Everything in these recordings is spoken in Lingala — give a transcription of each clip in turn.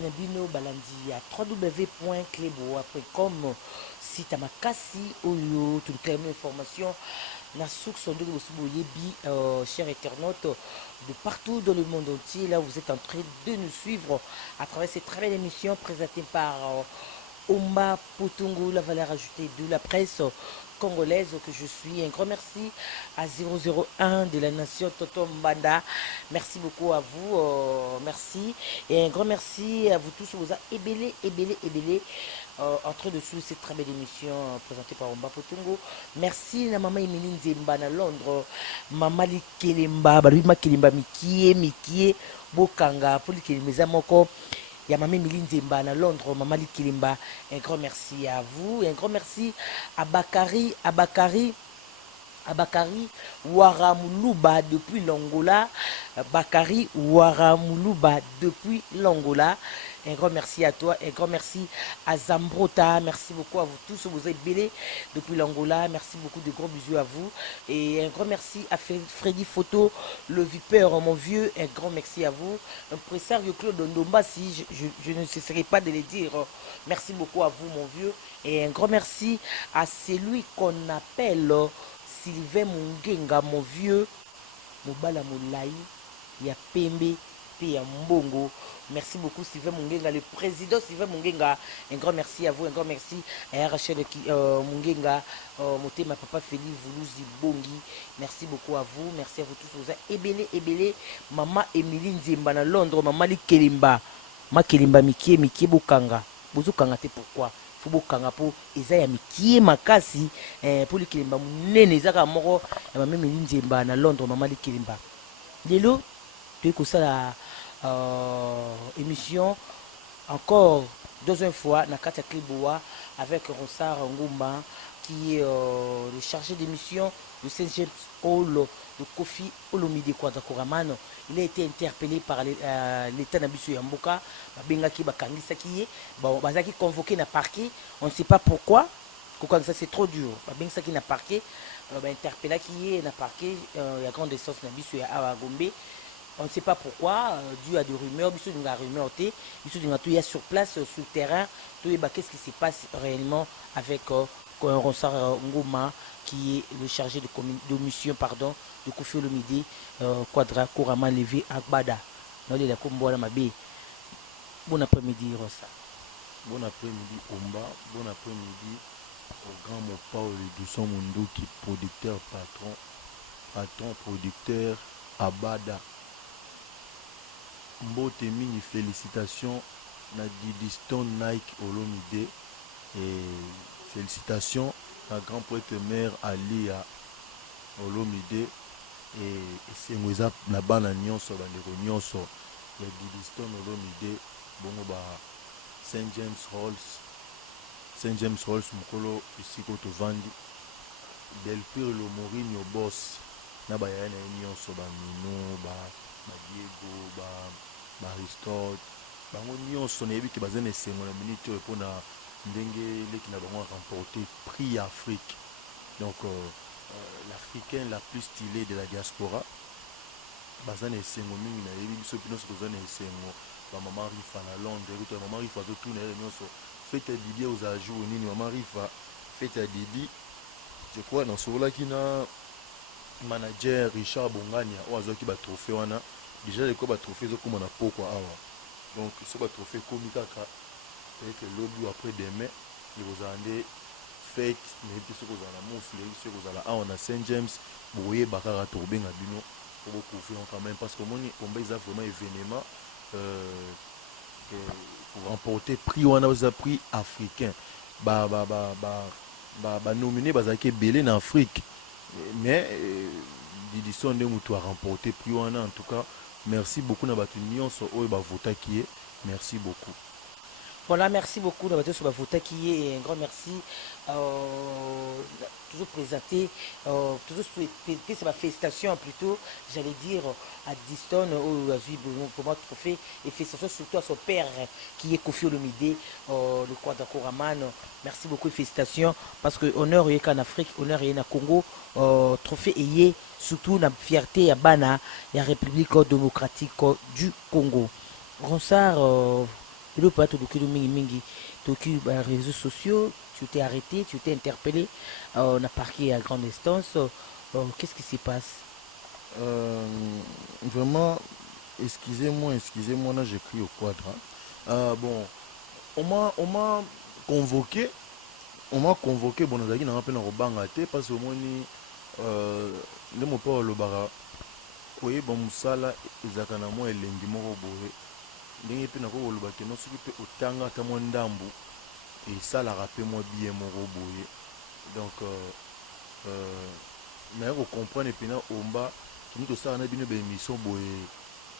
na bino balandi ya www.cleboa.com site makasi oyo tulukami information na source ndenge bosi boyebi chers internautes de partout dans le monde entier. Là vous êtes en train de nous suivre à travers cette très belle émission présentée par Omba Potungu, la valeur ajoutée de la presse congolaise que je suis. Un grand merci à 001 de la nation Toto Mbanda. Merci beaucoup à vous. Merci. Et un grand merci à vous tous. Vous avez ébélé en train de suivre cette très belle émission présentée par Omba Potungu. Merci à maman Emily Nzemba à Londres. Maman Likelemba, Barima Kelemba Mikie, Bokanga, pour Likelemba Moko. Il y a Maman Emily Nzemba à Londres, Maman Likelemba. Un grand merci à vous. Et un grand merci à Bakari Waramuluba depuis l'Angola. Bakari Waramuluba depuis l'Angola. Un grand merci à toi, un grand merci à Zambrota, merci beaucoup à vous tous, vous êtes belés depuis l'Angola, merci beaucoup, de gros bisous à vous. Et un grand merci à Freddy Photo, le vipeur, mon vieux, un grand merci à vous. Un préserve Claude Ndomba, si je ne cesserai pas de le dire, merci beaucoup à vous, mon vieux. Et un grand merci à celui qu'on appelle Sylvain Mungenga, mon vieux, Mobala Moulaï, ya Pembe, ya Mbongo. Merci beaucoup Sylvain Mungenga, le président Sylvain Mungenga. Un grand merci à vous, un grand merci à Rachel Mungenga, Motema Papa Félix Voulouzi Bongi. Merci beaucoup à vous, merci à vous tous. Vous avez ébélé, Maman Emily Nzemba na Londres, Maman Likelimba, Ma Kelimba Mikie Bokanga. Bozokanga te pourquoi? Faut bokanga pour Ezaya Mikie Makasi, pour Likelimba Nene Zaka Moro, Maman Emily Nzemba na Londres, Maman Likelimba. Lelo, tu es comme ça la émission encore deuxième fois Nakata Kleboa avec Ronsard Ngumba qui est le chargé d'émission de Saint-James Hall de Kofi Olomide Kwadakoramano. Il a été interpellé par l'État Nabiso Yamboka, Bengaki Bakangisa qui est Bazaki convoqué na parquet, on ne sait pas pourquoi. Ça c'est trop dur. Bengaki qui na parquet, interpellé qui est na parquet, il y a grande essence Nabiso ya Gombe. On ne sait pas pourquoi, dû à des rumeurs, il y a des rumeurs, il y a sur place, sur le terrain, qu'est-ce qui se passe réellement avec Ronsard Ngoma, qui est le chargé de mission de Kofi Olomide, Quadra Kourama Levé Agbada. Bon après-midi, Ronsard. Bon après-midi, Omba. Bon après-midi au grand Mopaul Doucon Mundo, qui est producteur, patron, producteur, Abada. Mbote mingi félicitations na Didiston Nike Olomide et félicitations à grand poète mère Alia Olomide et Sengweza na bana nyonso bandeko nyonso ya Didiston Olomide bongo ba Saint James Rolls mukolo isiko tovandi Delpire le Mourinho boss na bayana nyonso ba Mino ba Diego Aristote bango nyonso na yebi ke bazana esengo na minute oyo na ndenge leki na bango remporté prix Afrique. Donc l'Africain la plus stylée de la diaspora bazana esengo mingi na yebi biso pino sokozana esengo ba mama Rifa na Londres ebi to mama Rifa to tuna ele nyonso fête ya Didi aux ajours nini mama Rifa fête ya Didi je crois dans sola kina manager Richard Bongania o azoki ba trophée wana déjà les quoi trophée zo comme on a pourquoi awa donc ce ba trophée comme kaka et que lobby après demain ils vous andé fête mais puis ce que vous la mousse les ce que vous la on a Saint James boye bakara tourbenga bino pour beaucoup faire quand même parce que moni on va vraiment événement pour remporter prix wana aux prix africain nominé bazaki belé en Afrique mais Didison de Moutou a remporté prix wana en tout cas. Merci beaucoup na batu nyonso oyo ba vota qui est. Merci beaucoup. Voilà, merci beaucoup de votre sur vote qui est un grand merci. Toujours présenté, toujours souhaité, c'est ma félicitation plutôt, j'allais dire à Diston au pour moi trophée et félicitations surtout à son père qui est Kofi Olomide, le Kwadakoraman. Merci beaucoup et félicitations parce que honneur est qu'en Afrique, honneur est en Congo, trophée est surtout la fierté à Bana, la République démocratique du Congo. Ronsard le pas tout le mingi mingi toki les réseaux sociaux, tu t'es arrêté, tu t'es interpellé, on a parqué à grande distance. Qu'est-ce qui se passe? Vraiment, excusez-moi, là j'écris au quadre, hein. Bon, on m'a convoqué, bon, nazalaki na rappel na robanga te parce que omoni nde mopa olobaka koyeba mosala ezalaka na mwa elengi moko boye ndenge mpe nakoki koloba keno soki mpe otanga ata mwa ndambu esalaka mpe mwa bien moko boye donc naye kocomprendre mpena omba kini tosala na bino baémission boye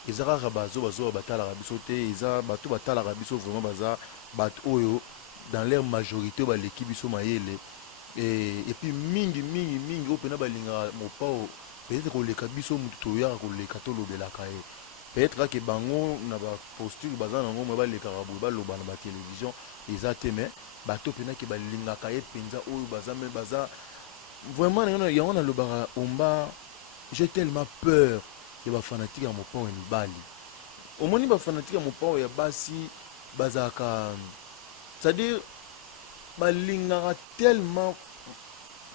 eza kaka bazoba batalaka biso te, eza bato batalaka biso vraiment baza bato oyo dans leur majorité baleki biso mayele et puis mingi oyo mpena balingaka mopao peut-être koleka biso motu toyaka koleka tolobelaka ye peut-être kaka bango na baposture baza nango mwe balekaka boye baloba na batelevizio eza te mais bato mpenaki balingaka ye mpenza oyo baza vraiment yango nalobaka omba j'ai tellement peur ya bafanatique ya mopao ya mibali omoni bafanatique ya mopao ya basi bazalaka c'est-à-dire balingaka tellement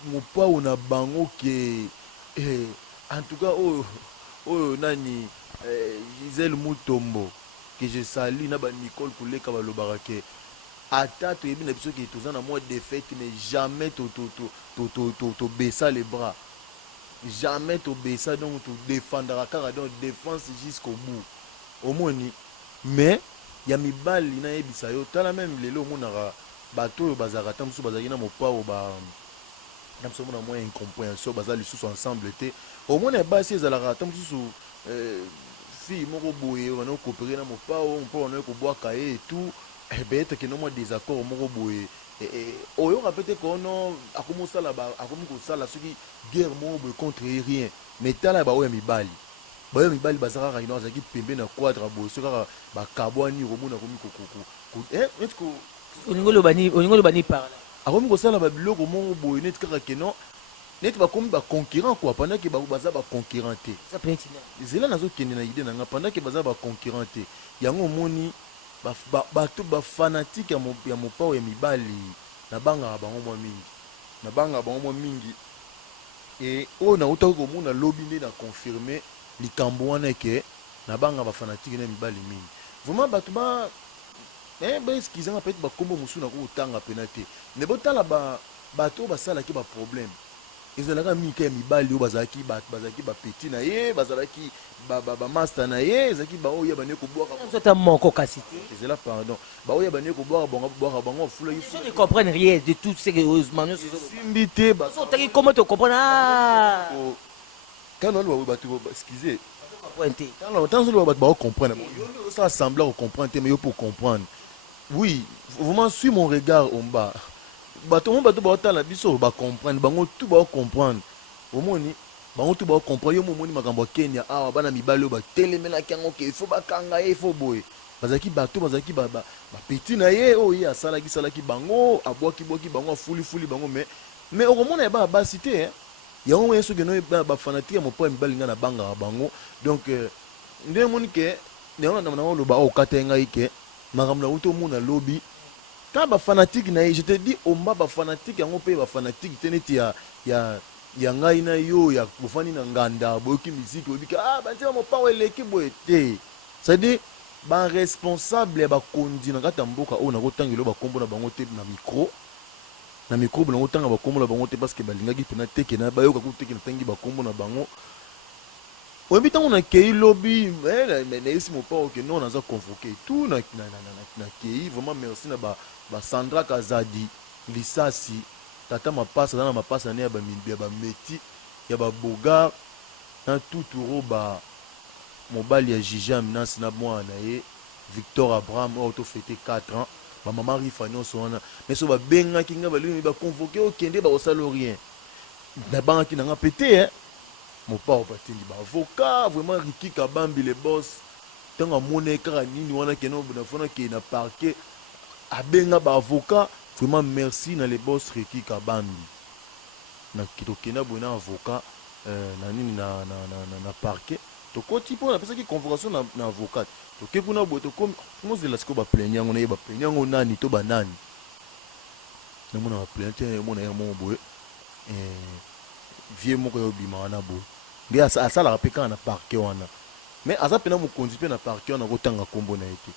mopao na bango ke en tout cas oyo nani Gisèle Mutombo que je salue na ba Nicole Kuleka balobaka ke ata toyebi na biso ke toza na mwa défaite mais jamais to baissa les bras, jamais to baissa donc to défendra kaka donc défense jusqu'au bout omoni mais ya mibali na yebisa yo tala même lelo omonaka bato oyo bazalaka ta mosusu bazalaki na mopao na mosusu omona mwa incompréhension baza lisusu ensemble te omona basi ezalaka ata mosusu fille moko boye bana okopere na mopao mpo bana kobwaka ye et tout peut-être que no mwa désaccord moko boye oyoka peut-être kono akomi kosala soki guerre moko boye contre rien mais tala baoyo ya mibali baza kaka ino azalaki pembe na quadre boye so kaka bakabwani komona akomi olingo loba ni par là akomi kosala babiloko moko boye neti kaka keno neti bakomi baconquérant quoi pendant ke baza baconquérant te zela nazokende na ide na nga pendant ke baza baconquérant te yango omoni bato bafanatique ya mopao ya mibali nabangaka bango mwa mingi e oyo nautaki komona lobi nde na confirme likambo wana ke nabangaka bafanatique na mibali mingi vraiment bato baeskizanga peut-être bakombo mosusu nakokotanga pena te me botala bato oyo basalaki baproblème ezalaka mika ya mibali oyo bazalaki bapeti na ye bazalaki bamaster na ye ezalaki baoyo ya bane kobwaka moko kasi te ezala pardon baoyo ya bane kobwaka bango afulaki je ne comprends rien de tout ce que heureusement simbi te bazotaki comment te comprendre kana oloba bato excusez tant oloba bato bakocomprendre yo osala semblant kocomprendre te mais yo pour comprendre oui vraiment suis mon regard omba bato baotala biso bacomprendre bango tout baocomprendre omoni bango tout baocomprendre yo momoni makambo ya Kenya awa bana mibali oyo batelemelaki yango ke ifo bakanga ye ifo boye bazalaki bato bazalaki bapeti na ye oyo ye asalaki bango abwaki bango afulifuli bango mais okomona ya bana basi te yango moye soki no bafanatique ya mopao ya mibali nga na bangaka bango donc nde emoni ke nango oloba okata ye ngai ke makambo na uti omona lobi quand bafanatique na ye je te dis omba bafanatique yango mpe bafanatique te neti ya ngai na yo ya bofani na nganda boyoki miziki oyebika banzema mopao eleki boye te c'est-à-dire baresponsable ya bakondi na kati ya mboka oyo nakotangela oyo bakombo na bango te na micro nakotanga bakombo na bango te parce que balingaki mpena teke na bayoka kuteke natangi bakombo na bango oyebi ntango nakei lobi nayesi mopao ke non naza convoqué tout nakei vraiment merci na Sandra Kazadi Lisasi tata mapasa na mapasa ne ya bameti ya babogar na tuturo mobali ya Jija Minasi na mwana ye Victor Abraham oyo tofete 4 ans bamama rifa nyonso wana mais so babengaki nga balingi baconvoqué okende bakosala rien nabangaki nanga pete mopao batendi baavocat vraiment Riki Kabambi le boss ntango amona kaka nini wana keno nafona ke na parquet abenga baavocat vraiment merci na le boss Riki Kabambi na kitokenda boye na avocat na nini na parquet tokoti mpo napesaki convocation na avocat toke kuna boye tokomozela sikoyo baplaigne yango naye baplaigne yango nani to banani namona baplaigne te emona ye moko boye vie moko ya obima wana boye nde asalaka mpe kaka na parke wana mais aza mpena mokonzi mpe na parke wana kotanga nkombo na ye te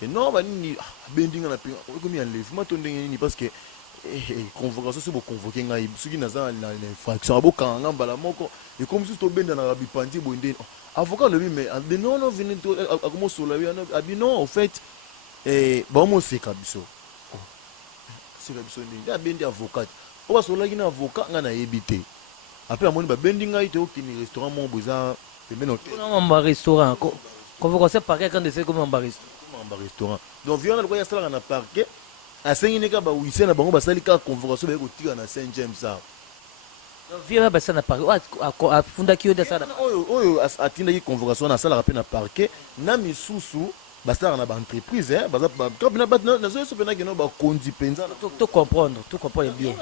ke non banini abendi nga na mpenga ekomi enlèvement to ndenge nini parce que convocation so boconvoke ngai soki naza na infraction abokanga nga mbala moko ekomi susu tobendanaka bipandi boye ndeni avocat alobi mais non veni akomosola abi non au fait baomoseka biso seka biso ndeni nde abendi avocat o basolaki na avocat nga nayebi te apres amoni babendi ngai te okini restaurant moko boye eza pembeni hotel restaurant convocation parquet quand de comme un restaurant donc viona lokola asalaka na parquet asengi neka bawise na bango basali kaka convocation baye kotika na Saint James awa vieux basa na parquet afundaki yo dasala oyo atindaki convocation asalaka mpe na parquet na misusu basalaka na baentreprise nazoyeso mpenaki no bakonzi mpenza to comprendre bien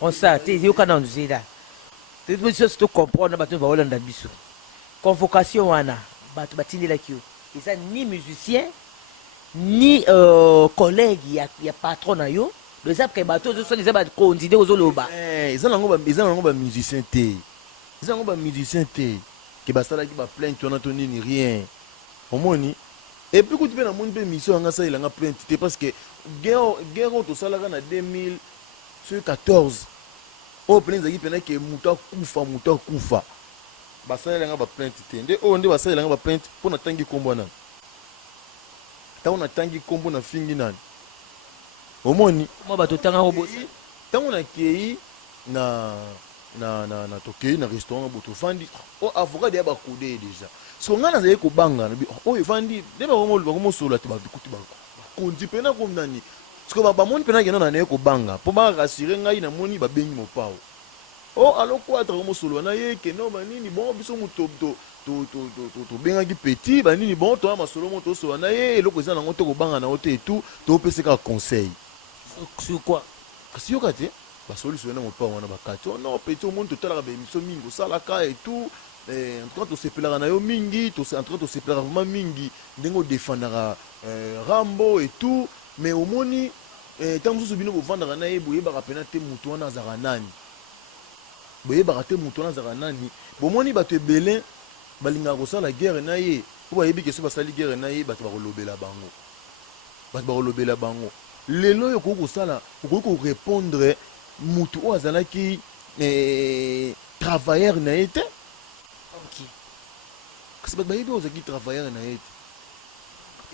on sa te yoka na nzela to comprendre bato baolanda biso convocation wana bato batindelaki yo eza ni musicien ni collègue ya patron na yo eza ke bato ozosala eza bakonzide ozoloba eza nango bamusicien te ke basalaki baplainte wana to nini rien omoni epuis kuti mpe namoni mpe mission yanga asalelanga plainte te parce que guerre oyo tosalaka na 2014 oyo pene ezalaki mpena ke moto akufa basalelanga baplainte te nde oyo nde basalelanga baplainte mpo natangi nkombo nani ntango natangi nkombo na fingi nani omoni mo bato tangako bosi ntango nakei na tokei na restaurant bo tofandi o avocat de bakode ye déjà so nga nazali kobanga na oyo efandi nde bakomosola te babikuti bakonzi mpena komi nani siko bamoni mpena keno na naye kobanga mpo barasire ngai namoni babengi mopao o alokwatra komosolola na ye keno banini bon biso moto tobengaki petit banini bon toya masolo mo tosola na ye eloko eza nango to kobanga nango te etu topesaka conseil sur quoi kasi yoka te basolution na mopao wana bakati o non petit omoni totalaka baémission mingi osalaka etu en tout cas tosepelaka na yo mingi en tout cas tosepelaka vraiment mingi ndenge odefendaka rambo etu mais omoni ntango mosusu bino bovandaka na ye boyebaka mpena te moto wana azalaka nani bomoni bato ebele balingaka kosala guerre na ye po bayebi ke so basali guerre na ye bato bakolobela bango lelo oyo okoki kosala okoki korépondre motu oyo azalaki travailleur na ye te kasi bato bayebi oyo ozalaki travailleur na ye te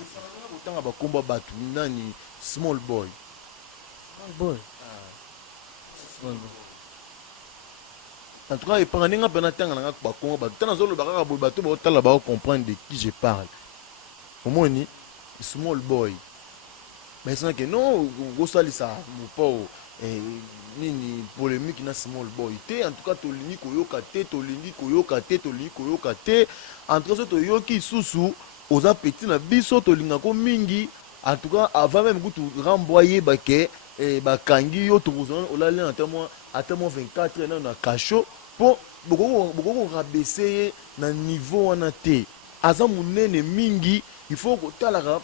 esalaka kotanga bakomba bato nani small boy en tout cas epanga ndenge mpe natanga nanga bakongo bato ta nazoloba kaka boye bato baotala baocomprendre de qui je parle omoni small boy baesanake non kosalisa mopao nini polémique na small boy te en tout cas tolingi koyoka te en tout cas so toyoki susu oza petit na biso tolingako mingi en tout cas avant même kutu rambo ayebake bakangi yo tokozana olali na ata mwa 24 na na kasho po boko rabaisser ye na niveau wana te aza munene mingi il faut kotalaka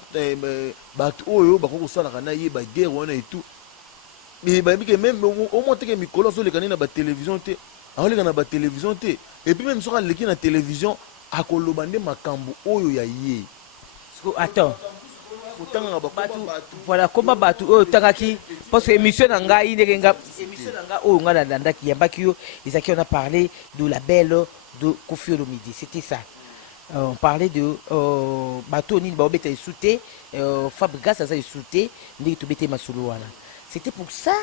bato oyo bako kosalaka na ye baguerre wana etu bayebike même omoteke mikolo azolekani na batélévision te aoleka na batélévision te epuis même soki aleki na télévision akoloba nde makambo oyo ya ye attends voilà komba bato oyo tangaki parce que émission na ngai ndenge nga émission na ngai oyo nga nalandaki yambaki yo ezaki on a parlé de la belle de Koffi Olomide, c'était ça. On parlait de bateau nini baobeta esute Fabregas aza esute ndenge tobete masolo wana. C'était pour ça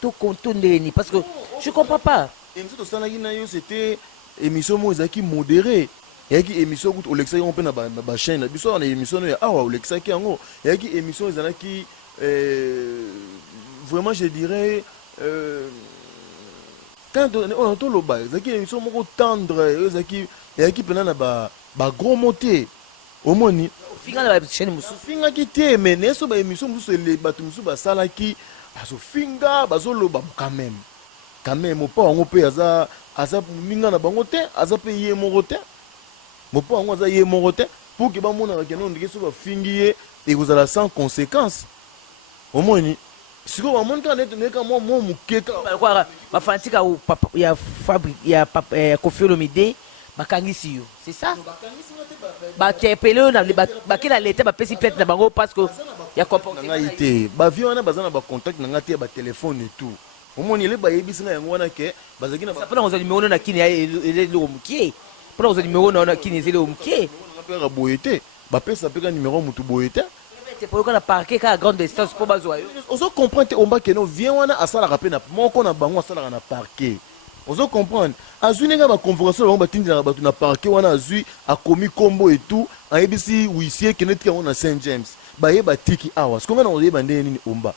to kontoneni parce que je comprends pas. Émission tosalaki na yo c'était émission mo ezaki modéré. Yaki émission kutu olexaki on pe na ba chaîne na biso na émission ya awa olexaki yango yaki émission ezalaki vraiment je dirais quand on to loba ezaki émission moko tendre ezaki yaki pena na ba gros moté omoni finga na ba chaîne musu finga ki te mais neso ba émission musu le batu musu ba salaki bazo finga bazo loba quand même pas on pe aza minga na bango te aza pe ye moko te mopo yango aza ye moko te pour ke bamonaka ke non ndenge so bafingi ye ekozala sans conséquence omoni sikoyo bamoni kaka neka mwa moke kaka bafanatika ya fabrique ya Koffi Olomide bakangisi yo c'est ça baterpele oyo bakei na leta bapesi plainte na bango parce que ya comportement ngai te bavie wana baza na bacontact na ngai te ya batelefone et tout omoni ele bayebisi ngai yango wana ke bazalaki na mpona kozwa nimero na kini eloko mokie mpona kozwa nimero na kini eza eloko mokie kaka boye te bapesa mpe ka nimero motu boye te poyoka na parke kaka grande distance mpo bazwa yo ozo comprendre te omba keno vie wana asalaka mpe na moko na bango asalaka na parke ozo comprendre azwi ndenge baconvocation na bango batindelaka bato na parke wana azwi akomi kombo etout ayebisi huissier kende tika yango na Saint James bayeba tiki awa sikonga na oyeba ndenge nini omba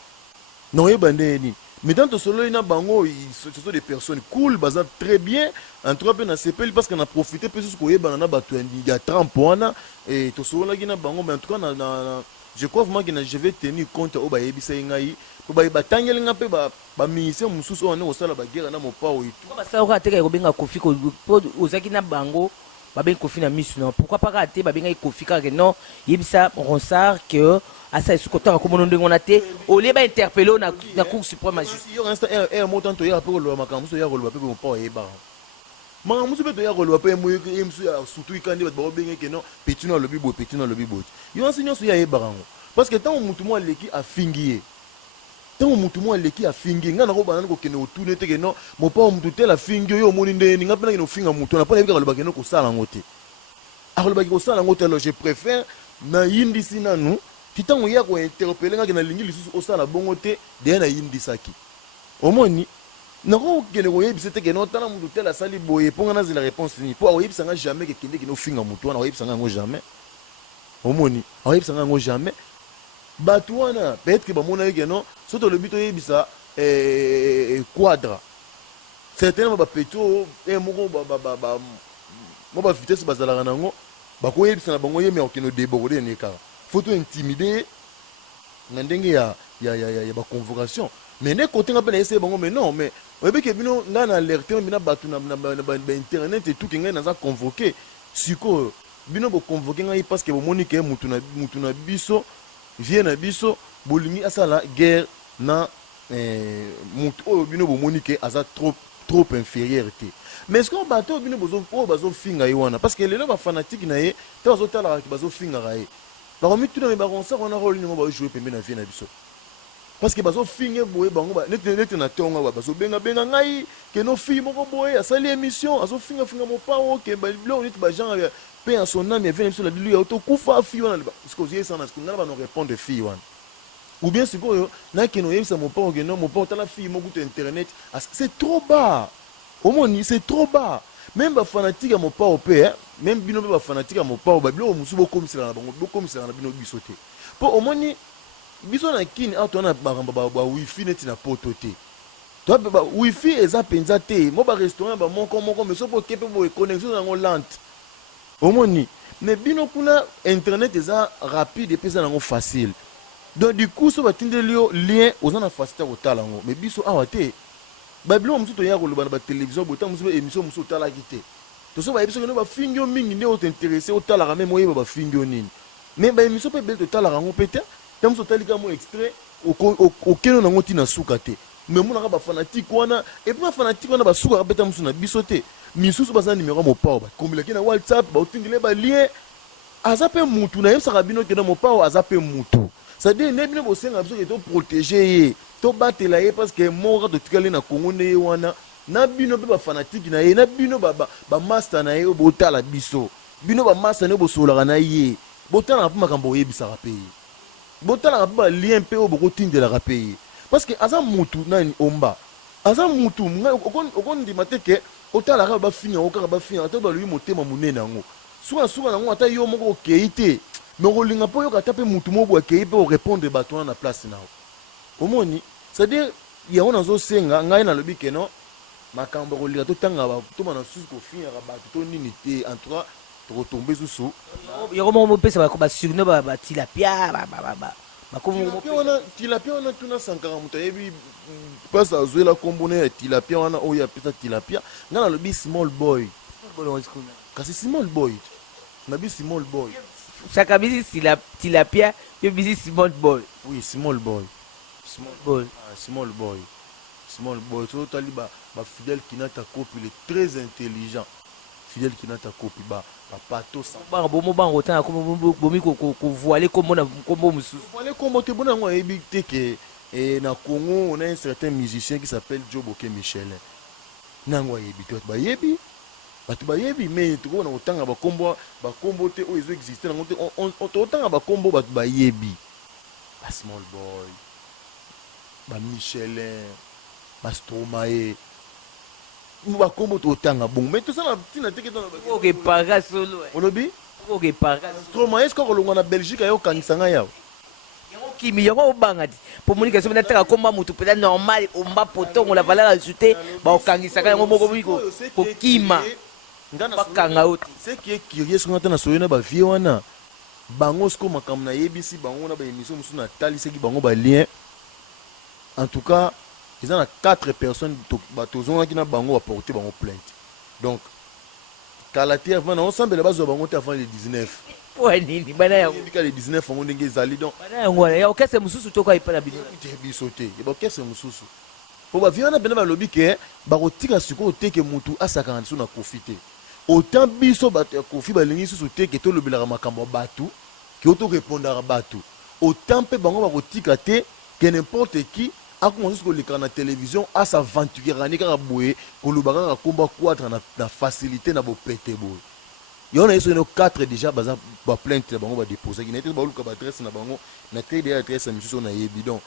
na oyeba ndenge nini maintenant tosololi na bango ce sont des personnes cool baza très bien en tout cas mpe na sepeli parce que na profité mpe susu koyebana na bato ya trempe wana tosololaki na bango mais en tout cas je crois vraiment que je vais tenir compte au bayebisa ngai po batangeli nga mpe baministère mosusu oyo ane kosala baguerre na mopao etu basalaka ateka ekobenga Koffi po ozalaki na bango babengi Koffi na misu non pourquoi pas kaka te babengaki Koffi kaka non yebisa Ronsard que asa esuki kotanga komona ndenge wana te olie bainterpele na cour suprême ya justice yo instant mo tanto toyaka mpe koloba makambo mosusu oya koloba mpe mopao oyebaka makambo mosusu mpe toya koloba mpe ye mosusu surtout ikandi bato bakobengeke non petino alobi boye petino alobi boye yo nsi nyonso ye ayebaka yango parce que ntango motu mo aleki afingi ye ntango motu mo aleki afingi ngai nakobana kokende otune teke non mopao motu tela afingi oyo omoni ndeni ngai mpe nakende ofinga motu wana mpo nayebi kaka alobaki no kosala yango te akolobaki kosala yango te alors je préfère nayindisi nanu ti ntango ya kointerpele ngaki nalingi lisusu osala bongo te deya nayindisaki omoni nakokende koyebisa teke no tala motu tela asali boye mpo ngai nazela réponse nini mpo akoyebisa ngai jamais kekende kende ofinga motu wana akoyebisa ngai yango jamais omoni akoyebisa ngai yango jamais bato wana peut-être ke bamonaki ke non so tolobi toyebisa quadra certainement bapetio moko mo bavitesse bazalaka nango bakoyebisa na bango ye me akokende odeborde ne kaka faut to intimider na ndenge ya baconvocation mais nde kote nga mpe nayeseye bango mais non mais oyebi ke bino ngai na alerte bina bato na bainternet etu ke ngai naza convoqué sikoyo bino boconvoqué ngai parce que bomoni ke mutu na biso vie na biso bolingi asala guerre na mutu oyo bino bomoni ke aza trop inférieur te mais ce que bato bino oyo bazofinga ye wana parce que lelo bafanatique na ye te bazotalaka bazofingaka ye bakomituna me bakonsa wana role ningo baojoue pembe na vie na biso parce que bazofinge boye bango nete na tonga bazobengabenga ngai keno fille moko boye asali émission azofingafinga mopao ke biloko neti bagenre mpe ya son ame avie na biso na bilu ya otokufa fille wana sikoyesana sikongana bano répondre fille wana ou bien sikoyo nakeno oyebisa mopao keno mopao tala fille moko to internet c'est trop bas omoni c'est trop bas même bafanatique ya mopao mpe même bino mpe bafanatique ya mopao babiloko mosusu bokomisela na bango bokomisela na bino biso te mpo omoni biso na kini awa towana bakamba bawifi neti na poto te wifi eza mpenza te mo barestaurant bamoko mais so boke mpe boye connexion nango lente omoni mais bino kuna internet eza rapide epe eza nango facile donc du coup so batindeli yo lien oza na facilité ya kotala yango mais biso awa te babiloko mosusu toya koloba na batelevizio boye ntango mosusu émission mosusu otalaki te toso bayebi soki no bafingi yo mingi nde otointeresse otalaka meme oyeba bafingi yo nini mais baémission mpe ebele totalaka yango mpe te ntango mosusu otalika mo extrait okeno nango ntina suka te mais monaka bafanatique wana epuis bafanatique wana basukaka mpe ta mosusu na biso te misusu baza nimero ya mopao bakombelaki na whatsapp baotindile balien aza mpe mutu nayebisaka bino kena mopao aza mpe mutu c'est-à-dire nde bino bosenga biso ke toprotege ye tobatela ye parce que moko totikali na kongo nde ye wana na bino mpe bafanatike na ye na bino bamaster na ye oyo botala biso bino bamaster na ye bosolaka na ye botalaka mpe makambo oyebisaka mpe ye botalaka mpe balien mpe oyo bokotindelaka mpe ye parce que aza mutu nani omba aza mutu okondima te ke otalaka bafinga yango kaka bafinga ata balobi motema monene yango suka nango ata yo moko okei te me okolinga mpo oyoka ata mpe mutu moko akei mpe orépondre bato wana na place nao omoni c'est-à-dire yango nazosenga ngai nalobi keno makambo kolinga totanga tobana susu kofingaka bato to nini te en tout cas tokotombe susu yango moko mopesa basurno batilapia tilapia wana tuna sankaka moto ayebi place azwela kombo na ya tilapia wana oyo apesa tilapia ngai nalobi small boy kasi small boy nabi small boy. Sakabisi tilapia, yo bisi small boy. Oui, small boy. Small Boy. ah, small boy. Small boy. So tali ba Fidel Kinata Kopi, il est très intelligent. Fidel Kinata Kopi ba pato ça. Ba bomo ba ngota ko bomi ko voile comme na kombo musu. Voilà comment te bona ngwa ebité que na Congo on a un certain musicien qui s'appelle Joe Boké Michelin. Nangwa ebité ba yebi. Batu ba yebi mais tu ko na otanga ba kombo te o ezo exister na ngote on otanga ba kombo batu ba yebi. Ba small boy. Ba Michelin. Ba Stromae. Ba kombo to otanga bon mais tout ça na tina te ke dans Ko ke para solo. Olobi? Ko ke para. Stromae est-ce qu'on longa na Belgique ayo kanisanga yao? Kimi yango bangadi pour monika somo nataka komba mutu peut-être normal omba potongo la valeur ajoutée ba okangisa yango moko biko ko kima bakanga oti. Ce qui est curieux ce qu'on entend na soyena ba vie wana bango sko makam na yebisi bango na ba émission musu na tali ce qui bango ba lien en tout cas ils ont 4 personnes batozonga qui na bango apporter bango plainte donc Kalatia vana ensemble la base bango te avant le 19 pour nini bana yango le 19 on ndenge ezali donc bana yango ya okese mususu toko ipa na bino biso te ba okese mususu po ba vie wana bena ba lobi ke ba kotika siko te ke mutu asaka na profiter autant biso bato ya kofi balingi susu te ke to lobelaka makambo batu ki auto répondre batu autant pe bango ba kotika te que n'importe qui a commencé à l'écran de la télévision à s'aventurer à l'écran boé pour le bagarre à combat quadre na facilité na bo pété boy. Il y en a eu 4 déjà baza ba plainte bango ba déposer qui n'était pas lu ka adresse na bango na créé des adresse à monsieur na yebidon.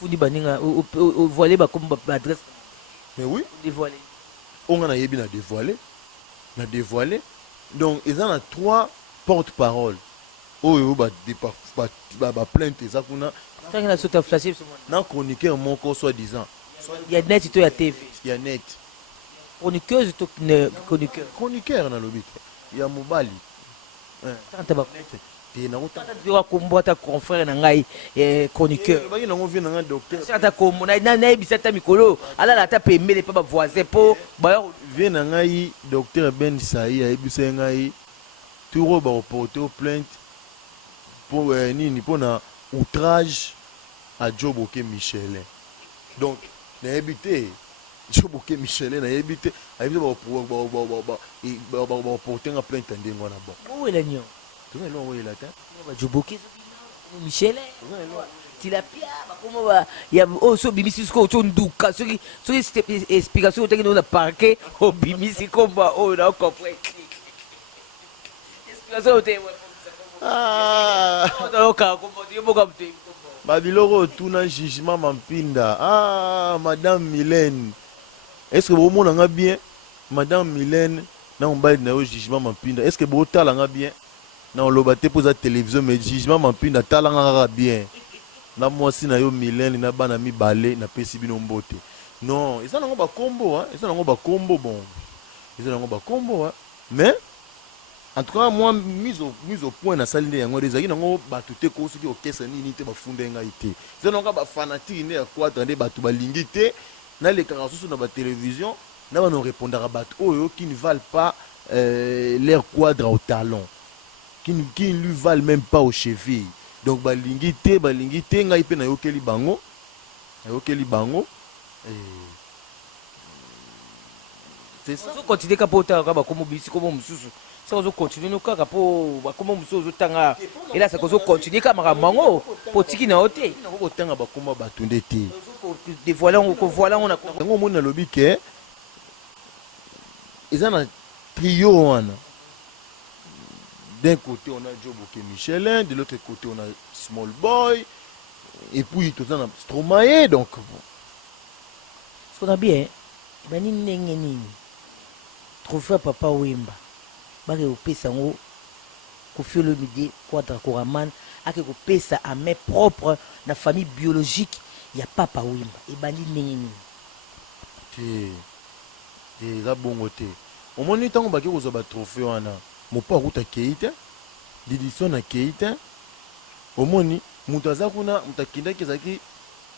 Funi baninga o voler ba comme ba adresse. Mais oui, dévoiler. On a yebi na dévoiler. Donc ils en a 3 porte-parole. Oh yo ba plainte ça kuna Tant que la saute a flashé ce monde. non chroniqueur mon corps soi-disant. Il y a net to ya TV. Il y a net. Chroniqueuse to chroniqueur. Chroniqueur na lobby. Il y a mobali. Tant ba Et na autant. tu vas combattre confrère na ngai chroniqueur. Ba na ngovie na docteur. Sata komo na bisata mikolo ala la ta pemele pa ba voisin po ba Vient na ngai docteur Ben Saï a ebisa ngai turo ba reporter plainte pour nini pour na outrage à Joe Boké Michelin. Donc na habité Joe Boké Michelin na habité a ebisa ba porter na plainte ndengo na bon. Où est l'agneau? Tu vois non oui là ta. Ba Joboké Michel. Tilapia ba como ba ya o so bimisi ko to nduka so explication te no na parquet o bimisi komba o na comprendre. Explication te Ah Babiloko tuna jugement mampinda. Ah madame Mylène. Est-ce que vous monanga bien madame Mylène na on na au jugement mampinda. Est-ce que vous talanga bien? Na on lobate pour la télévision mais jugement mampinda talanga bien. Na moi si na yo Mylène na bana mi balé na pesi bino mbote. Non, ils en ont ba combo hein. Ils en ont ba combo bon. Ils en ont ba combo hein. Mais en tout cas moi mise au point na salle yango ezaki nango batu te ko soki okesa nini te bafunda ngai te zenonga ba fanatique ne ya quoi attendez batu balingi te na les carassos na ba télévision na ba no répondre batu oyo qui ne valent pas leur quadre au talon qui ne lui valent même pas aux chevilles donc balingi te ngai pe na yokeli bango c'est ça on continue ka pota ka ba como bisi como mususu ça on continue no kaka po ba como mususu tanga et là ça qu'on continue ka mango potiki na hote na ko tanga ba kuma batu ndete dévoiler on a ngo mona lobi ke ils ont un trio wana d'un côté on a Joe Boké Michelin de l'autre côté on a Small Boy et puis tout ça on a Stromae donc ce qu'on a bien bani nini trouver papa wimba baki kopesa ngo kofi le midi quadra koraman ake kopesa à main propre na famille biologique ya papa wimba e bani nini te za bongo te omoni ntango baki kozwa batrophée wana mopo akuta kei te didison akei te omoni moto aza kuna moto akendaki ezalaki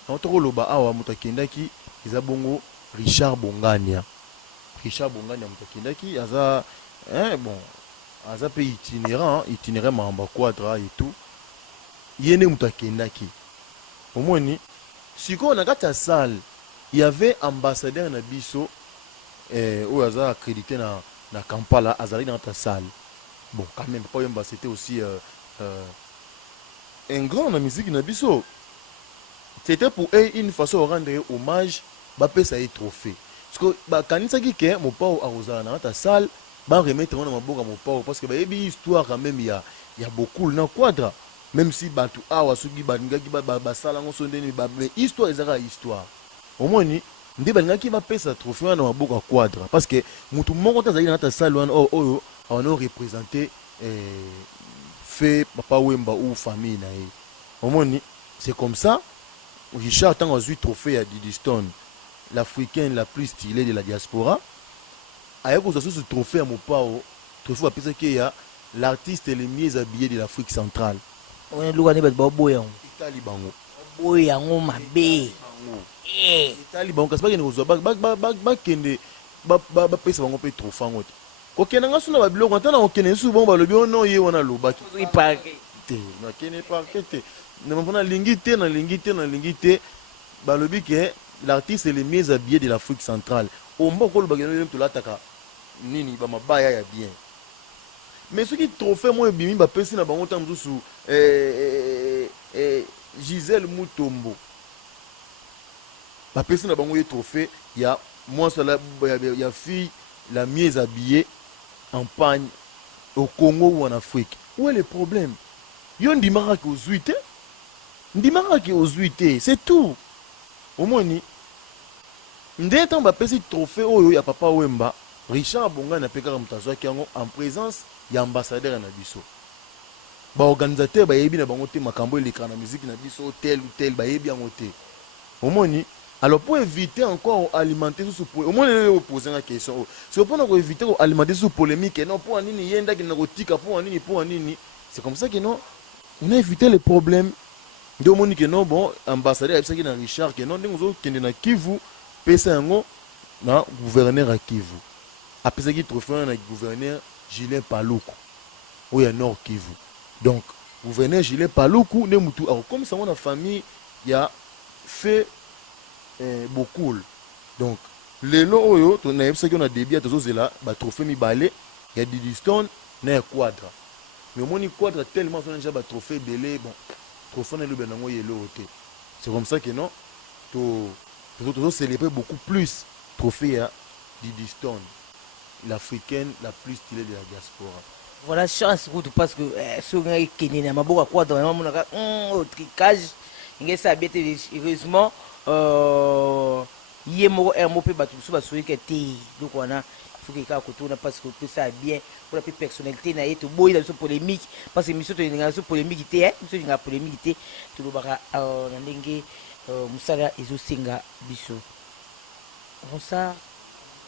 naota koloba awa moto akendaki eza bongo Richard Bongania moto akendaki aza bon aza pe itinérant mamba quadra et tout yene mutu akendaki omoni sikoyo na kati ya salle il y avait ambassadeur na biso oyo aza accrédité na Kampala azali dans ta salle. Bon, quand même, Papa Yemba, c'était aussi un grand na musique na biso. C'était pour eux une façon de rendre hommage, bah ça y trophée. Parce que bah quand il s'agit que mon père a dans ta salle, bah remettre mon boka mon père parce que bah il y a histoire quand même il y a beaucoup dans quadra. Même si bah tout wasugi bah ngaki bah sala ngo sondeni bah mais histoire ezaka histoire. Au moins ni nde balingaki bapesa trophée wana na maboko ya quadra parce que mutu moko te azali na ta salle wana oyo awana représenter fait Papa Wemba ou famille na ye omoni c'est comme ça Richard ntango azwi trophée ya Didi Stone l'africaine la plus stylée de la diaspora aye kozwa susu trophée ya mopao trophée bapesaki ya l'artiste le mieux habillé de l'Afrique centrale luka ne bato baoboya yango etali bango boya yango mabe etali bango kasi bakende kozwa bakende bapesa bango mpe trophée yango te kokende nga suna babiloko ata na kokende susu bango balobi ono ye wana alobaki te nakende parke te mpo nalingi te balobi ke l'artiste le mieux habillé de l'Afrique centrale omba okolobaki no tolataka nini bamabaya ya bien mais soki trophée mo ebimi bapesi na bango ntango mosusu Gisèle Mutombo bapesi na bango ye trophée ya mwasi ya fille la mieux habillée en pagne au Congo ou en Afrique. Où est le problème? Yon dimara aux huit, c'est tout. Au moins ni ndé temps bapesi trophée oyo ya Papa Wemba Richard Bonga na pekaka mutazwaki yango en présence ya ambassadeur na biso. Ba organisateur ba yebi na bango te makambo elekana na musique na biso tel ou tel ba yebi yango te. Au moins ni alors pour éviter encore alimenter sous au moins poser la question c'est pour nous éviter alimenter sous polémique non pour nini yenda qui na kotika pour nini c'est comme ça que non on a évité les problèmes de monique non bon ambassadeur avec ça qui na Richard que non nous qui na Kivu pesa yango na gouverneur à Kivu après ça qui trophée na gouverneur Julien Paluku ou ya Nord Kivu donc gouverneur Julien Paluku ne mutu comme ça on a famille il y a fait beaucoup donc les lots oyo to na yebisa ki on a débit to zela ba trophée mi balé il y a Didi Stone na quadra mais moni quadra tellement son déjà ba trophée belé bon trophée na le benango yelo té c'est comme ça que non to célébrer beaucoup plus trophée à Didi Stone l'africaine la plus stylée de la diaspora. Voilà chance parce que ce gars qui est na maboka quadra vraiment monaka au tricage ngai ça bien heureusement ye moko mo pe bato so basoyi ke te donc wana il faut que ka kotuna parce que tout ça bien pour la personnalité na yeto boy dans ce polémique parce que mission to ninga so polémique te mission ninga polémique te to lobaka na ndenge musala ezo singa biso on ça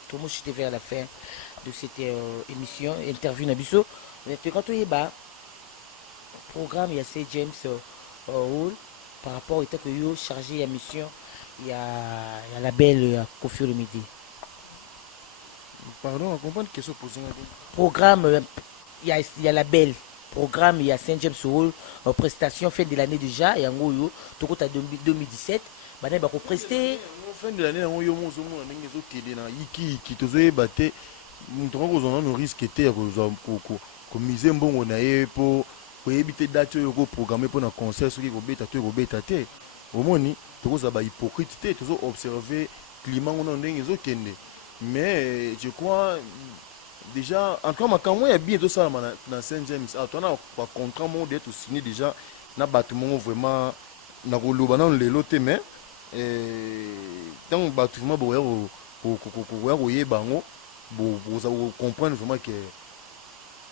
tout mo chité vers la fin de cette émission interview na biso on était quand yeba programme il y a C James Hall par rapport au fait que yo chargé la mission il y a la belle Kofi Olomide. Pardon, on comprend question posée. Programme, il y a la belle. Programme, il y a Saint James Hall, prestation fin de l'année déjà, il y a un goyo, tout à 2017. Bah, on presté. Fin de l'année, on y a un qui qui te zoe batté. Nous risque de miser un bon pour éviter date pour programmer pour un concert, ce qui est bêta. Au moins, tous les hypocrites, tous observer le climat mais je crois déjà encore il y a bien tout ça dans Saint James on a un contrat d'être signé déjà na bâtiment vraiment na koloba na lelo te mais tant bâtiment pour yeba ngo vous comprendre vraiment que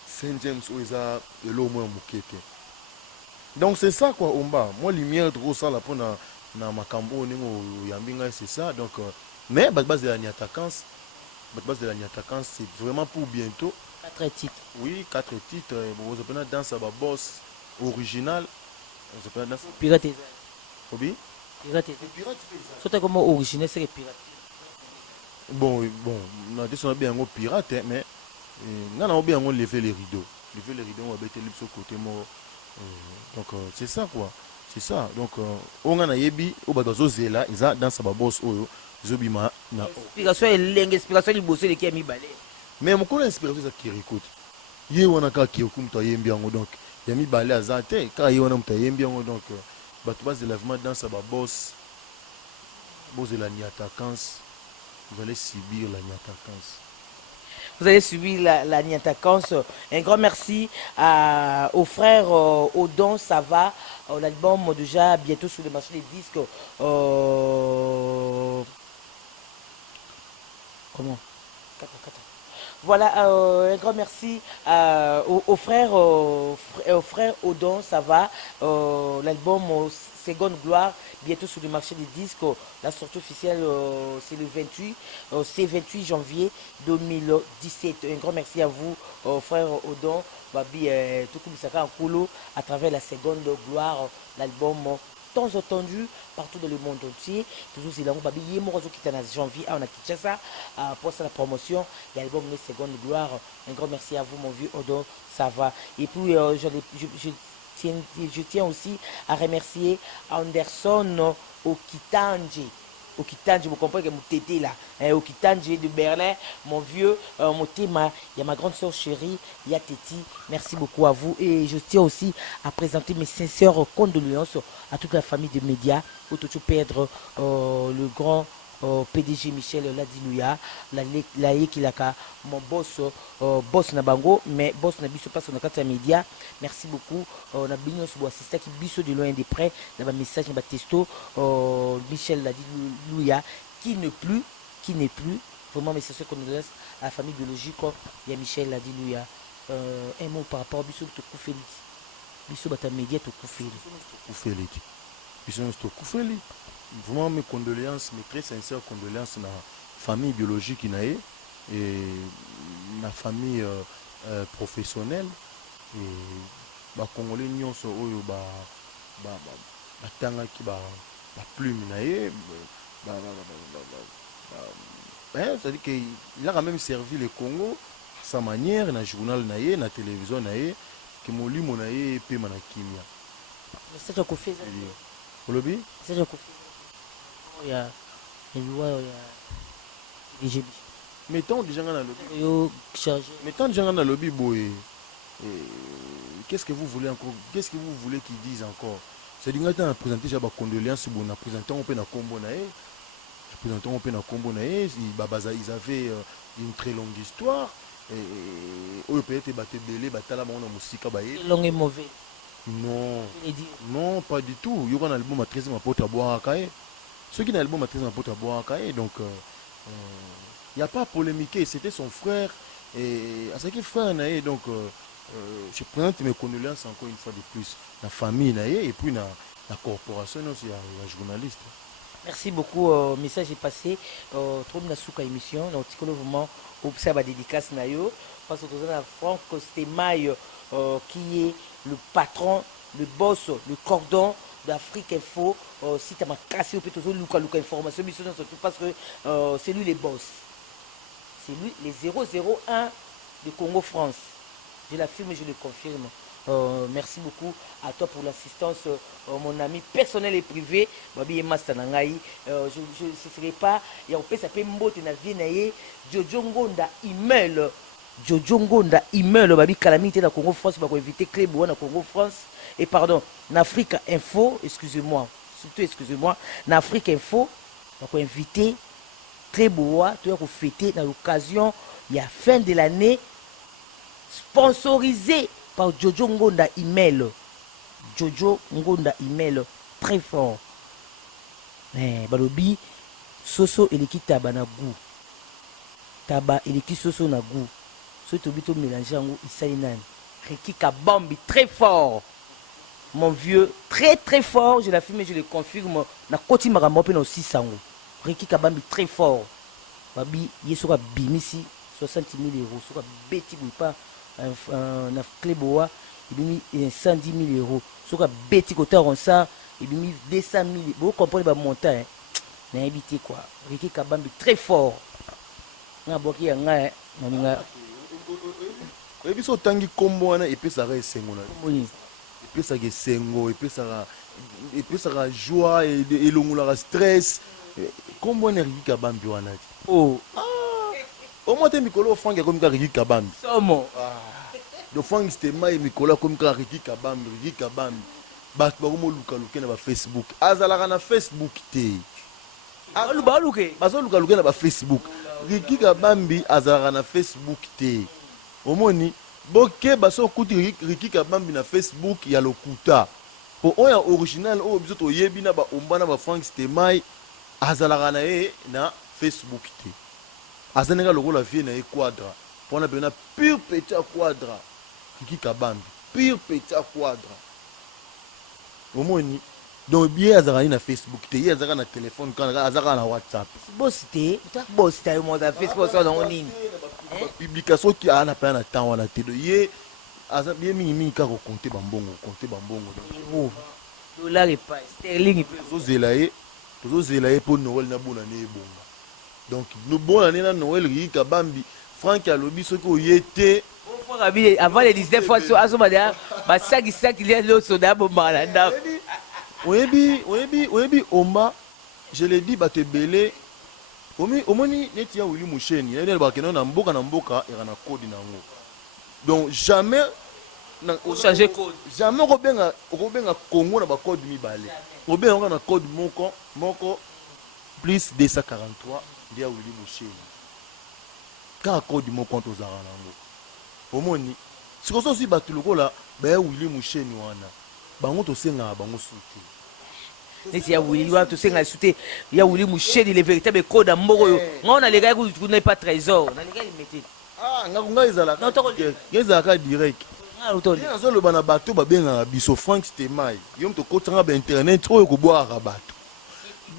Saint James oza lelo mo mukete donc c'est ça quoi omba moi lumière trop ça là pour na makambo ningo yambinga c'est ça donc mais base de la Niatakans c'est vraiment pour bientôt 4 titres oui 4 titres vous appelez dans sa boss original vous appelez dans pirate oui pirate c'est comme original c'est pirate bon on a dit ça bien un pirate mais Nga na obi on lever les rideaux. Lever les rideaux, on va mettre les sur côté moi. Donc c'est ça quoi. C'est ça. Donc on a yebi au badazo zela, ils a dans sa boss oyo, zobima na. Explication est longue, explication est bossé les qui a mis balai. Mais mon collègue inspiration ça qui écoute. Ye wana ka ki okum to yembi yango donc. Ya mi balé azate, ka ye wana mta yembi yango donc bato bas élèvement dans sa boss. Boss de la niatakance. Vous allez subir la niatakance. Vous allez subir la niatakance. Un grand merci aux frères Odon, ça va. L'album déjà bientôt sur le marché des disques. Comment Voilà, un grand merci aux frères Odon, ça va. L'album Seconde Gloire, bientôt sur le marché des disques. La sortie officielle, c'est le 28, c'est 28 janvier 2017. Un grand merci à vous, frère Odon, Babi, tout comme ça en coulot, à travers la Seconde Gloire, l'album tant entendu partout dans le monde entier. Toujours c'est là où Babi Yemorozo qui est en janvier, on a quitté ça pour la promotion, l'album de Seconde Gloire. Un grand merci à vous, mon vieux Odon, ça va. Et puis, je tiens aussi à remercier Anderson Okitanji. Okitanji, vous comprenez que mon tété là, Okitanji de Berlin, mon vieux, mon téma, il y a ma grande soeur chérie, il y a Téti, merci beaucoup à vous. Et je tiens aussi à présenter mes sincères condoléances à toute la famille de médias, pour tout perdre le grand PDG Michel Ladilouya, la Yekilaka, mon boss, boss Nabango, mais boss Nabiso passe dans les médias. Merci beaucoup. On a bien assisté qui biso de loin et de près dans un message dans testo Michel Ladilouya qui n'est plus vraiment mes sincères condoléances à la famille biologique. Il y a Michel Ladilouya. Un mot par rapport à biso de Koufeli. Biso bata média to Koufeli. Koufeli. Biso to Koufeli. Vraiment mes condoléances, mes très sincères condoléances à la famille biologique et la famille professionnelle et les Congolais nyonso oyo batangaki ba plume naé c'est-à-dire qu'il a quand même servi le Congo à sa manière na journal naé na télévision naé que molimo naé pe manakimia. C'est quoi fait ça? Olobi? C'est quoi? Il y a mettons déjà dans le lobby boy. Qu'est-ce que vous voulez encore? Qu'est-ce que vous voulez qu'ils disent encore? C'est du matin à présenter j'ai condoléances bon à présenter on peut na combo naé. Présentant on peut na combo naé, ils avaient une très longue histoire et on peut être battu belé batala mon musique baé. Long et mauvais. Non. Non, pas du tout. Il y a un album à 13 ma pote à boire à Kaé. Ceux qui ont un album à 13 ma pote à boire à Kaé, donc il n'y a pas à polémiquer, c'était son frère et à ce qui est frère naé donc je présente mes condoléances encore une fois de plus la famille naé et puis la corporation aussi la journaliste. Merci beaucoup, message est passé. Trop de souka émission, donc vraiment observe la dédicace nayo parce que nous avons Franck Stemaille qui est le patron, le boss, le cordon d'Afrique Info. Si tu as cassé au peu toujours Luka information, surtout parce que c'est lui le boss. C'est lui les 001 de Congo France. Je l'affirme et je le confirme. Merci beaucoup à toi pour l'assistance, mon ami personnel et privé. Babi Master Nangaï. Je ne serai pas. Il y a un peu ça peut m'boter na vie naïe. Jojo Ngonda email. Jojo Ngonda email. Babi calamité na Congo France. Bah inviter Clébo na Congo France. Et pardon, n'Afrique Info. Excusez-moi. Surtout excusez-moi. N'Afrique Info. Bah inviter Clébo. Tu as fêter dans l'occasion. Il y a fin de l'année. Sponsorisé par Jojo Ngonda email. Jojo Ngonda email très fort. Balobi soso eleki taba na goût. Taba eleki soso na goût. Ce to bito mélanger yango isali nani. Reki Kabambi très fort. Mon vieux très très fort, je l'affirme et je le confirme na koti makambo pe na aussi sango. Reki Kabambi très fort. Babi yesoka bimisi 60 000 euros. Soka beti pas un Cléboa, il a mis 110 000 euros. Sur un bêtis côté on ça, il a mis 200 000. Vous comprenez le montant, n'a évité quoi. Ricky Kabambi très fort. On a bloqué un gars, oyebi so otangi nkombo wana epesaka esengo na Oui. epesaka esengo epesaka joie elongolaka stress nkombo wana Ricky Kabambi wana ti Oh. omoi te mikolo ofangi akomi kaka Ricky Kabambi Somo. dofangisi te mai mikolo akomi kaka Ricky Kabambi bato bakomolukaluke na bafacebook azalaka na Facebook te Baluke. bazolukaluke na bafacebook Ricky Kabambi azalaka na Facebook te omoni bokeba so okuti Ricky Kabambi na Facebook ya lokuta po oyo original oyo biso toyebi na baomba na bafangisi te mai azalaka na ye na Facebook te azanaka lokola vie na ye quadra mpona pena pure petit quadra Ricky Kabambi pure petit quadra omoni donc bien azalaka na Facebook te ye azalaka na telefone kana azalaka na WhatsApp Boss te. Boss te mo da Facebook so dans nini. publication qui a na pa na temps wana te do ye aza bien mingi kaka compter bambongo Oh. Dollar et pas sterling. tozozela ye mpo Noël na bona ne ebonga donc no bona ne na Noël Ricky Kabambi Frank alobi soki oye te Avant les 19 fois so aso badia ba saki les lo soda bomba na. oyebi omba je l'ai dit bato ebele omoni neti ya Willy Musheni neti bakeno na mboka era na code nango donc jamais Changer code. jamais okobenga Congo na bacode mibale obenga na code moko plus 243 nde ya Willy Musheni kaka code moko tozalaka nango omoni sikoso osi bato lokola baya Willy Musheni wana bango tosengaka bango suti Neti ya Willy wa to senga sute ya Willy Musheni les véritables code à mboko yo. Ngona les gars ku n'est pas trésor. Na les gars ils mettent. ngakunga ezalaka direct nazoloba na bato babengaka biso Frank Stemai yo moto okotanga bainternet oyo kobwakaka bato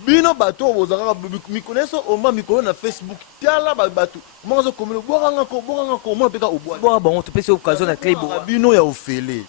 bino bato oyo bozalaka mikolo so omba mikolo na Facebook tala bato moko azokomela obwakangako omona mpe ka Bon bon to pese occasion na club bino ya ofele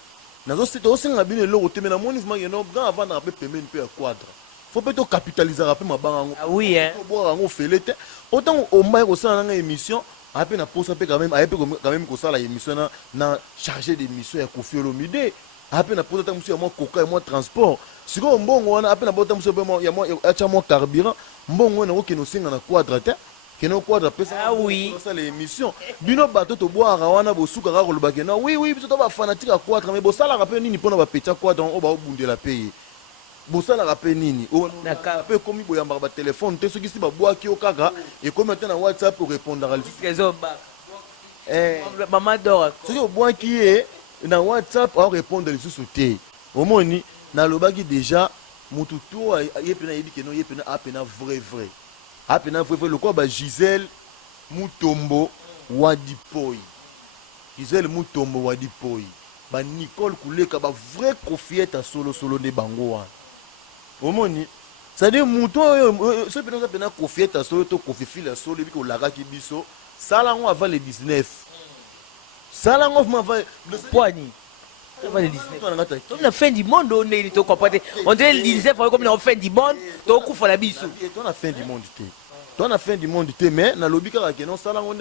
tozosenga bino eloko te me namoni vraimen yeno grand avandaka mpe pembeni mpe ya quadre fo mpe tokapitalizaka mpe mabanga yango Ah oui hein. obwaka yango ofele te otango omba ye kosala nanga émission ape na posa pe quand même kosala émission na chargé d'émission ya Koffi Olomide ape na posa tamusu ya mwa koka ya mwa transport siko mbongo wana ape na bota musu ya mwa acha mwa carburant mbongo wana okeno singa na quadre te keno quadre pesa Ah oui. kosala émission bino bato to boaka wana bosuka ka koloba kena oui biso to ba fanatique ya quadre mais bosala ka pe nini pona ba petit quadre o ba obundela pe bosalaka mpe nini mpe ekomi boyambaka batelefone te soki si babwaki yo kaka ekomi ate na WhatsApp orépondaka soki obwaki ye na WhatsApp aorépondre lisusu te omoni nalobaki déjà mutu to ye mpena ayebi keno ye mpena apena vrai lokola ba Gisèle Mutombo Wadipoi ba Nicole Kuleka ba vrai confiette solo nde bango wana omoni c'est-à-dire mutu oyo so pena pena confiette solo to confifile solo ebi kolakaki biso sala yango avant le 19 sala yango avant Poigny. Avant le 19. Comme la fin du monde, on est tout compris. On dirait le 19 comme la fin du monde, donc on fait la biso. Toi la fin du monde té. Toi la fin du monde té mais na lobi kaka ke non sala yango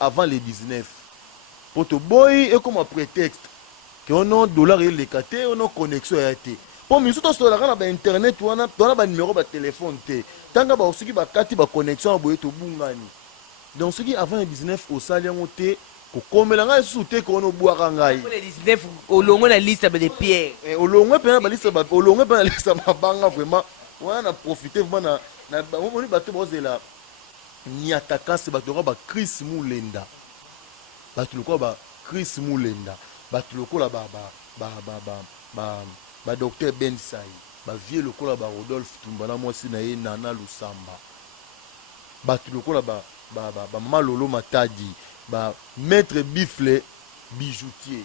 avant le 19. Poto boy et comme prétexte que on a dollar et les caté on a connexion à té. Pour mieux tout sur la ba internet wana to na numéro ba téléphone té. Tanga ba osiki ba kati ba connexion boye to bungani. Donc ce qui avant le 19 au sali yango té kokomela ngai susu te kono bwaka ngai le 19 olongo na liste de pierre olongo pe na baliste ba olongo pe na liste mabanga vraiment wana na profiter vraiment na moni bato bozela ni attaquant bato ba Chris Mulenda bato lokola ba Chris Mulenda bato lokola ba docteur Ben Sai ba vie lokola ba Rodolphe Tumbala mwasi na ye Nana Lusamba bato lokola ba Malolo Matadi ba maître Bifle bijoutier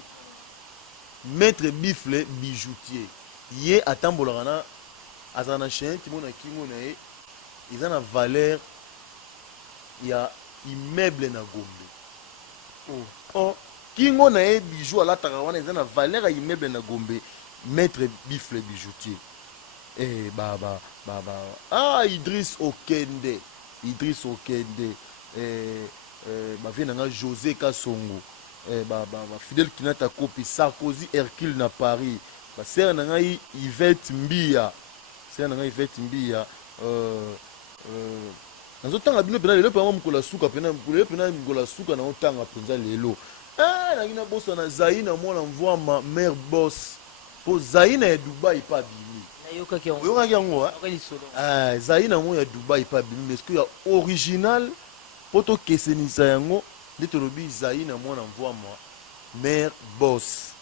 ye atambolaka na azala na chaîne timona kingo na ye eza na valeur ya immeuble na Gombe kingo na ye bijou alataka wana eza na valeur ya immeuble na Gombe maître Bifle bijoutier Idriss Okende bavie na nga José Kasongo, Fidèle Kinata Kopi, Sarkozy Hercule na Paris, basere na ngai Yvette Mbia, nazotanga bino pena lelo pena mokolo suka pena mokolo suka na otanga penza lelo nakina bosa na Zaï na mwana mvwama mère boss po Zaï na ya Dubai pa bimi oyokaki yango Zaï na mwana ya Dubai pa bimi mais que ya original po tokesenisa yango nde tolobi Zaï na mwana mvwama mère boss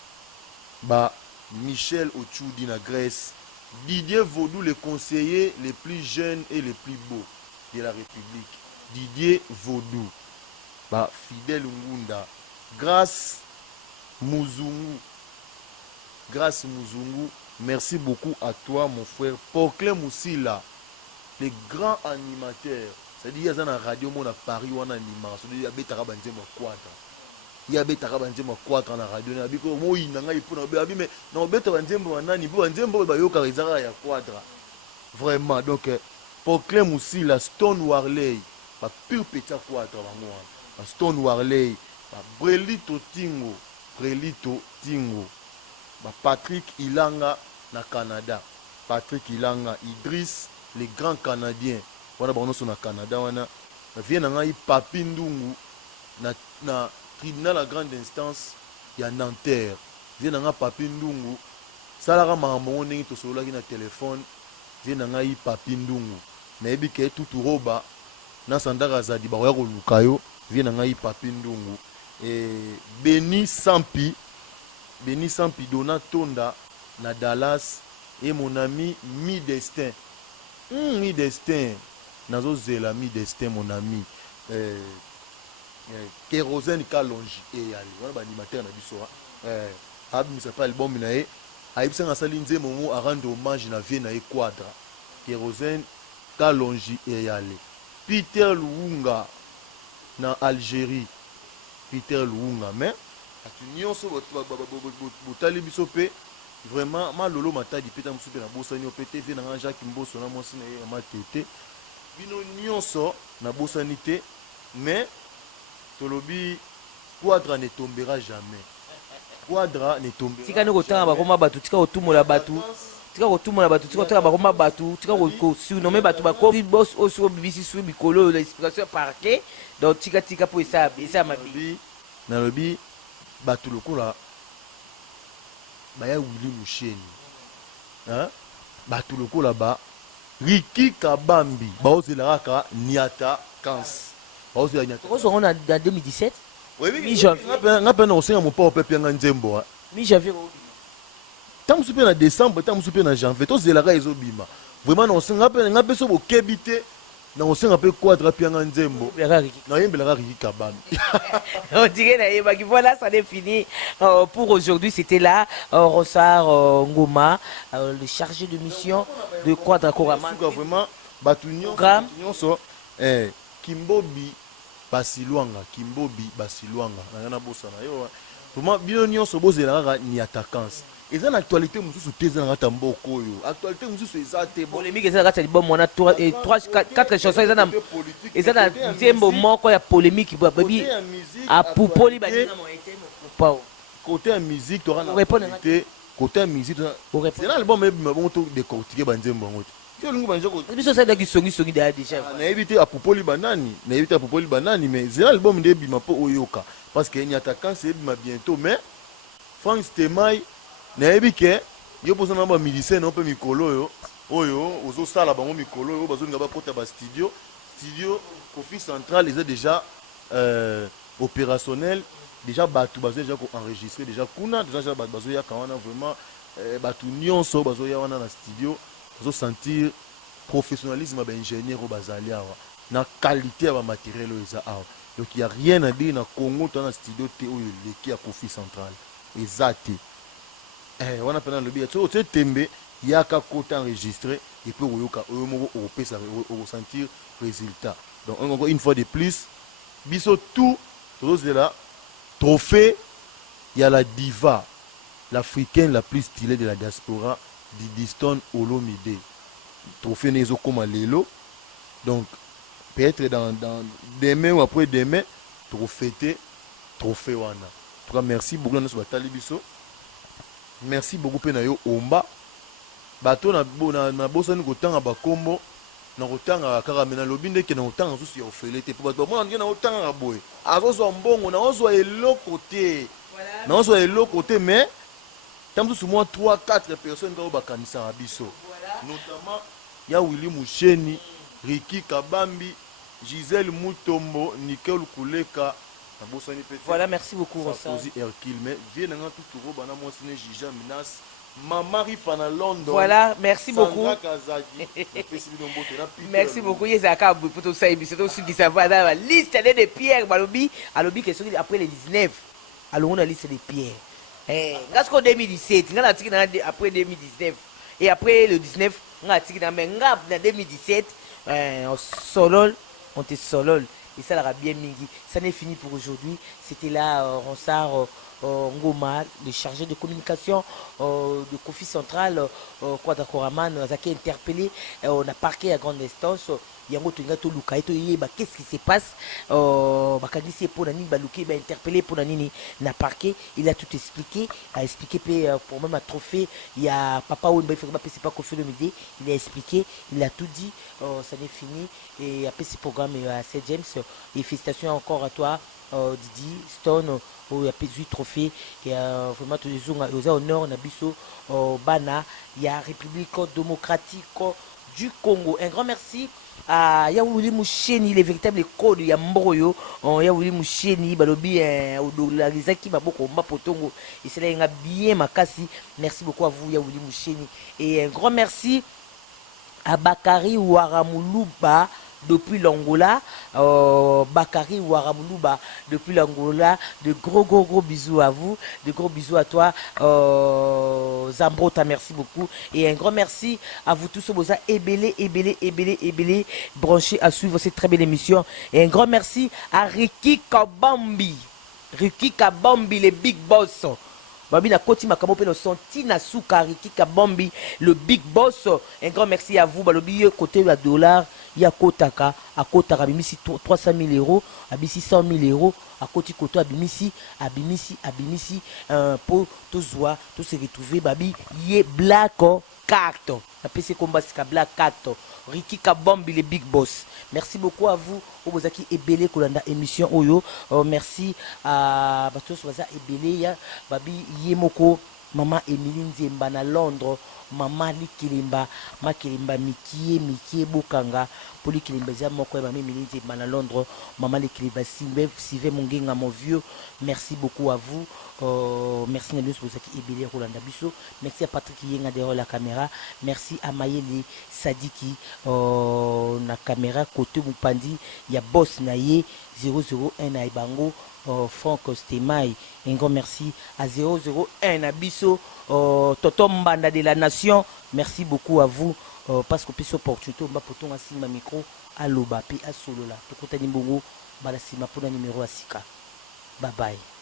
ba Michel Ochudi na Grèce, Didier Vaudou, le conseiller les plus jeunes et les plus beaux de la République. Didier Vaudou, bah, Fidèle Ngunda, Grâce Mouzungu, merci beaucoup à toi mon frère. Poclé Moussila, le grand animateur, c'est-à-dire qu'il y a une radio à Paris où on anime, c'est-à-dire qu'il y a Betara Banzema Quadra. Il y a Betara Banzema Quadra na radio, na biko mo inanga ipona be abi mais na Betara Banzema nani bo Banzema ba yo karizara ya Quadra. Vraiment donc Poclé Moussila, Stone Warley, ba pure petit Quadra bango. Stone Warley, ba Brelito Tingo, ba Patrick Ilanga na Canada. Patrick Ilanga, Idriss, les grands Canadiens. Wana ba ono na Canada wana. Vient na ngai Papi Ndungu na tribunal la grande instance ya Nanterre. Vient na ngai Papi Ndungu. Salara makambo ndenge tosolaki na téléphone. Vient na ngai Papi Ndungu. Nayebi ke tutu roba na sandaka zadi ba ko lukayo. Vient na ngai Papi Ndungu. Et Béni Sampi Donatonda na Dallas et mon ami Mi Destin. Mi Destin. Nazo zela Mi Destin mon ami. Kérosène Kalonji et yali. Voilà animateur na biso. Abi ça pas album na e. Aibisa na salinze momo a rendre hommage na vie na e Quadra. Kérosène Kalonji et yali. Peter Luunga na Algérie. Peter Luunga mais nyonso botali biso pe vraiment malolo matadi peta musupe na bosani opete vie na Jacques Mboso na mwasi na ye matete bino nyonso na bosani te mais tolobi Quadra ne tombera jamais. Quadra ne tombera. Tika niko tanga bakoma batu tika otumula batu. Tika otumula batu tika tanga bakoma batu tika ko surnommer batu bako boss oso bibisi su bikolo l'explication parquet donc tika po esa mabi. Na lobi batu lokola baya Willy Musheni. Hein? Batu lokola ba Riki Kabambi baozelaka Niata Kans. Baozela Niata. On a en 2017. Oui, mi-janvier. Ngapena osenga mo pa pepe nga nzembo. Mi-janvier. Tant soupe na décembre, tant soupe na janvier, to zelaka ezobima. Vraiment on senga ngape so bo kebite na osenga pe Quadra pe nga nzembo. Na yembelaka Riki Kabambi. On dirait naïba. Voilà, ça est fini pour aujourd'hui. C'était là Rossard Ngoma, le chargé de mission de Quadra Korama. Vraiment batu nyonso Kimbobi Basilwanga nangana bosa na yo vraiment bino nyonso bozelaka ni attaquance eza na actualité mususu te eza na kata mboko oyo actualité mususu eza te polémique eza na kata libom mona 4 chansons eza na nzembo moko ya polémique babi apupoli baninga moete pao côté ya musique to rana côté ya musique c'est là album ebima bongo to décortiquer banzembo ngoto biso ça qui songi déjà na éviter apupoli banani mais c'est l'album de bima po oyoka parce que ni attaquant c'est bima bientôt mais France Temai na ebike yo posa na ba musicien no pe mikolo oyo ozo sala bango mikolo oyo bazo ngaba kota ba studio Kofi Central ils est déjà opérationnel déjà batu bazo déjà ko enregistrer déjà kuna déjà bazo ya kawana vraiment batu nyonso bazo ya wana na studio vous sentir professionnalisme d'ingénieur au Bazalia na qualité à matériel donc il y a rien à dire na Congo dans studio té ou l'équipe à Kofi Central exact on a pendant le billet so tu tembe il y a qu'à côté enregistré et puis au sentir résultat donc encore une fois de plus biso tout là trophée il y a la diva l'africaine la plus stylée de la diaspora Didiston Olomide trophée nezo comme lelo donc peut-être dans demain ou après demain tokofete trophée wana. En tout cas, merci beaucoup na batali biso. Merci beaucoup pe na yo omba. Bato na bosani kotanga bakombo na kotanga kaka mena lobi ndeke na kotanga susu ya ofele te po bato bamona ndenge na kotanga boye azozwa mbongo na ozwa eloko te na ozwa eloko te mais tam susu mwa 3-4 personnes kao bakanisa na biso notamment ya Willy Musheni, Ricky Kabambi, Gisèle Mutombo, Nickel Kuleka. Voilà, merci beaucoup. Voilà, merci beaucoup. Merci beaucoup. La liste de pierres. Après les 19, alors on a la liste des pierres. Gasco 2017, après 2019. Et après le 19, on a 2017, Solol, on te Solol. Et ça l'aura bien mingi. Ça n'est fini pour aujourd'hui. C'était là Ronsard Ngoma, le chargé de communication de Kofi Central, Kwadakoraman, a été interpellé. On a parqué à grande distance. Yango Tunga to Luka to yeba qu'est-ce qui se passe bakangisi pour nani baluki ba interpellé pour nani na parqué. Il a tout expliqué, a expliqué pour même un trophée. Il y a papa ou il faut pas Kofi le midi. Il a expliqué, il a tout dit. Ça n'est fini et après ce programme à St James et félicitations encore à toi Didi Stone où il y a 8 trophées et vraiment tous les jours aux honneurs na biso bana il y a République démocratique du Congo. Un grand merci à Yaouli Moucheni, les véritables codes ya Mbroyo, Yaouli Moucheni, Balobi, Odolarizaki, Baboko, Mapotongo, et c'est là bien Makasi. Merci beaucoup à vous, Yaouli Moucheni. Et un grand merci à Bakari Ouaramoulouba depuis l'Angola. Bakari Ouaramoulouba depuis l'Angola. De gros bisous à vous. De gros bisous à toi, Zambrota. Merci beaucoup. Et un grand merci à vous tous. Boza Ebélé, branchés à suivre cette très belle émission. Et un grand merci à Ricky Kabambi. Ricky Kabambi, le big boss. Babi na koti makamo pe no senti na suka Ricky Kabambi, le big boss. Un grand merci à vous. Balobi côté à dollar. Il y a Kotaka, à Kotaka, abimisi 300 000 euros, abimisi 100 000 euros, à Koti Koto, abimisi, pour tout zoa, tout se retrouver, babi, yé black carte. La PC combat c'est black carte. Ricky Kabambi, le big boss. Merci beaucoup à vous, Obozaki Ebele Kolanda émission Oyo. Merci à Batos Waza Ebele, babi Yemoko, maman Emiline Zemba na Londres. Maman Likilimba, ma Kilimba Mikie Bokanga, Poli Kilimba Zamoko, ma Milinze Mana Londres, maman Likilimba Sive Mungenga, mon vieux. Merci beaucoup à vous. Merci Nelus Bozaki Ebele Rolanda Bisso. Merci à Patrick Yenga derrière la caméra. Merci à Mayeli Sadiki, na caméra côté Mupandi. Il y a Boss Naye 001 na Ibango. Franck Stemai, un grand merci à 001 Abisso, Toto Mbanda de la Nation, merci beaucoup à vous parce que puis opportunité on va pourtant assis ma micro à l'oba puis à solo là, tout côté Nimbongo, balasima pour le numéro à Sika. Bye bye.